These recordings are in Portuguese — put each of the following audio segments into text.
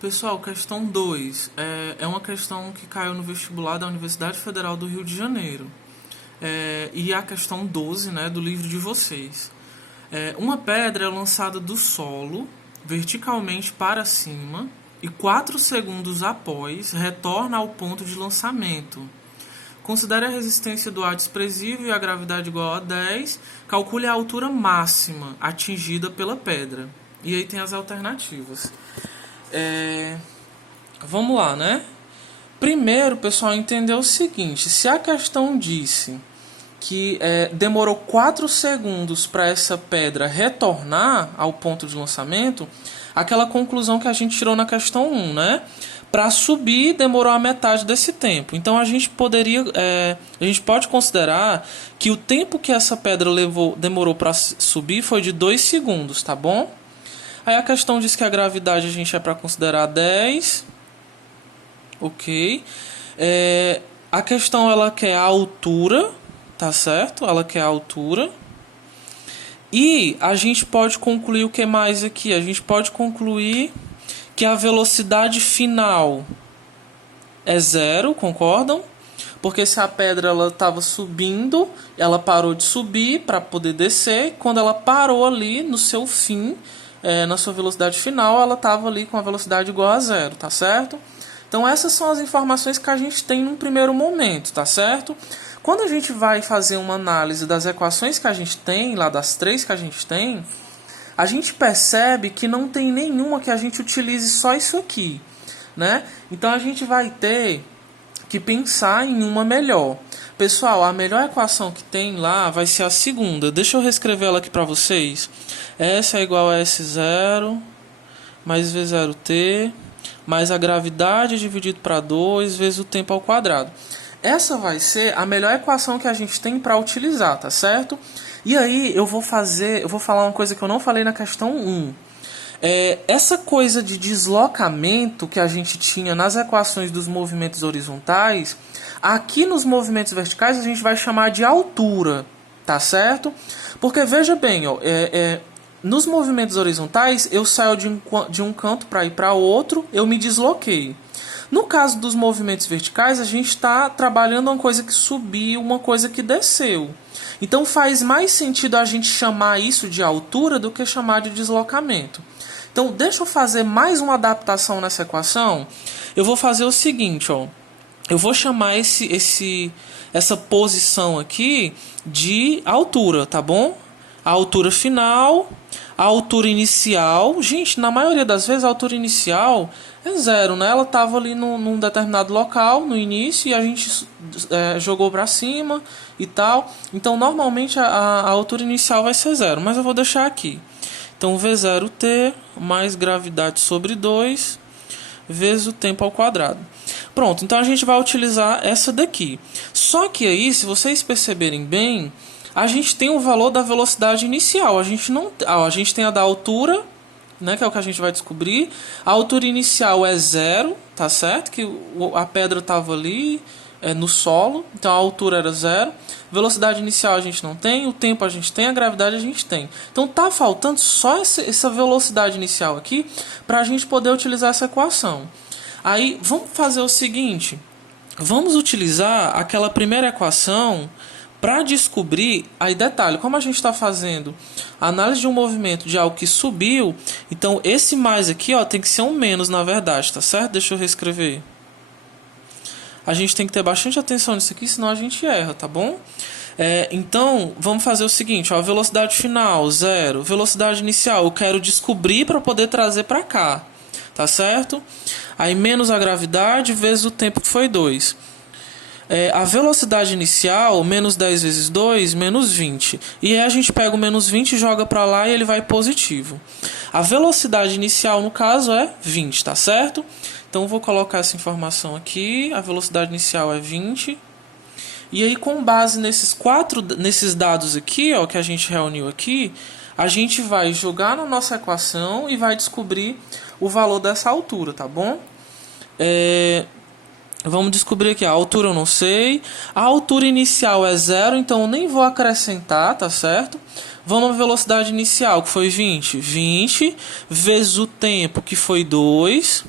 Pessoal, questão 2 é uma questão que caiu no vestibular da Universidade Federal do Rio de Janeiro. E a questão 12, né, do livro de vocês. Uma pedra é lançada do solo verticalmente para cima e 4 segundos após retorna ao ponto de lançamento. Considere a resistência do ar desprezível e a gravidade igual a 10. Calcule a altura máxima atingida pela pedra. E aí tem as alternativas. Vamos lá, né? Primeiro, pessoal, entender o seguinte. Se a questão disse que demorou 4 segundos para essa pedra retornar ao ponto de lançamento, aquela conclusão que a gente tirou na questão 1, né? Para subir demorou a metade desse tempo. Então a gente pode considerar que o tempo que essa pedra demorou para subir foi de 2 segundos, tá bom? Aí a questão diz que a gravidade a gente é para considerar 10. Ok. A questão ela quer a altura, tá certo? Ela quer a altura. E a gente pode concluir o que mais aqui? A gente pode concluir que a velocidade final é 0, concordam? Porque se a pedra estava subindo, ela parou de subir para poder descer. Quando ela parou ali no seu fim, na sua velocidade final, ela estava ali com a velocidade igual a 0, tá certo? Então essas são as informações que a gente tem num primeiro momento, tá certo? Quando a gente vai fazer uma análise das equações que a gente tem, lá das 3 que a gente tem, a gente percebe que não tem nenhuma que a gente utilize só isso aqui, né? Então a gente vai ter que pensar em uma melhor. Pessoal, a melhor equação que tem lá vai ser a segunda. Deixa eu reescrever ela aqui para vocês. S é igual a S0 mais V0t mais a gravidade dividido para 2 vezes o tempo ao quadrado. Essa vai ser a melhor equação que a gente tem para utilizar, tá certo? E aí eu vou falar uma coisa que eu não falei na questão 1. Essa coisa de deslocamento que a gente tinha nas equações dos movimentos horizontais, aqui nos movimentos verticais a gente vai chamar de altura, tá certo? Porque veja bem, ó, nos movimentos horizontais eu saio de um canto para ir para outro, eu me desloquei. No caso dos movimentos verticais, a gente está trabalhando uma coisa que subiu, uma coisa que desceu. Então faz mais sentido a gente chamar isso de altura do que chamar de deslocamento. Então deixa eu fazer mais uma adaptação nessa equação. Eu vou fazer o seguinte, ó. Eu vou chamar essa posição aqui de altura, tá bom? A altura final, a altura inicial. Gente, na maioria das vezes a altura inicial é 0, né? Ela estava ali num determinado local no início e a gente jogou para cima e tal. Então normalmente a altura inicial vai ser 0, mas eu vou deixar aqui. Então V0t mais gravidade sobre 2 vezes o tempo ao quadrado. Pronto, então a gente vai utilizar essa daqui. Só que aí, se vocês perceberem bem, a gente tem o valor da velocidade inicial. A gente tem a da altura, né, que é o que a gente vai descobrir. A altura inicial é 0, tá certo? Que a pedra estava ali no solo, então a altura era 0. Velocidade inicial a gente não tem, o tempo a gente tem, a gravidade a gente tem. Então tá faltando só essa velocidade inicial aqui para a gente poder utilizar essa equação. Aí vamos fazer o seguinte, vamos utilizar aquela primeira equação para descobrir, aí detalhe, como a gente está fazendo a análise de um movimento de algo que subiu, então esse mais aqui ó, tem que ser um menos na verdade, tá certo? Deixa eu reescrever. A gente tem que ter bastante atenção nisso aqui, senão a gente erra, tá bom? Então, vamos fazer o seguinte, ó, velocidade final, 0. Velocidade inicial, eu quero descobrir para poder trazer para cá, tá certo? Aí, menos a gravidade vezes o tempo que foi 2. A velocidade inicial, menos 10 vezes 2, menos 20. E aí a gente pega o menos 20 e joga para lá e ele vai positivo. A velocidade inicial, no caso, é 20, tá certo? Então, eu vou colocar essa informação aqui. A velocidade inicial é 20. E aí, com base nesses dados aqui, ó, que a gente reuniu aqui, a gente vai jogar na nossa equação e vai descobrir o valor dessa altura, tá bom? Vamos descobrir aqui, a altura eu não sei. A altura inicial é 0, então eu nem vou acrescentar, tá certo? Vamos à velocidade inicial, que foi 20. 20 vezes o tempo, que foi 2,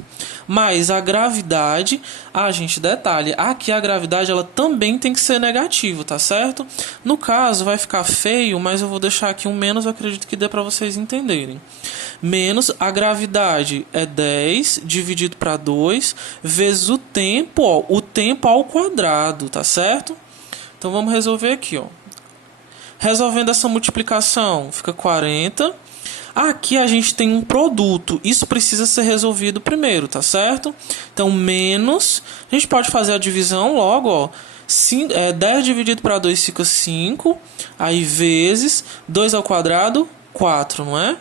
mais a gravidade. Ah, gente, detalhe, aqui a gravidade ela também tem que ser negativa, tá certo? No caso, vai ficar feio, mas eu vou deixar aqui um menos, eu acredito que dê para vocês entenderem. Menos a gravidade é 10 dividido para 2 vezes o tempo, ó, o tempo ao quadrado, tá certo? Então vamos resolver aqui, ó. Resolvendo essa multiplicação, fica 40. Aqui a gente tem um produto. Isso precisa ser resolvido primeiro, tá certo? Então, menos... A gente pode fazer a divisão logo, ó. 10 dividido para 2 fica 5. Aí, vezes 2 ao quadrado, 4, não é?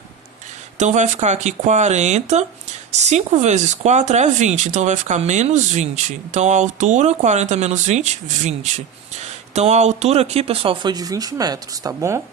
Então, vai ficar aqui 40. 5 vezes 4 é 20. Então, vai ficar menos 20. Então, a altura, 40 menos 20, 20. Então, a altura aqui, pessoal, foi de 20 metros, tá bom?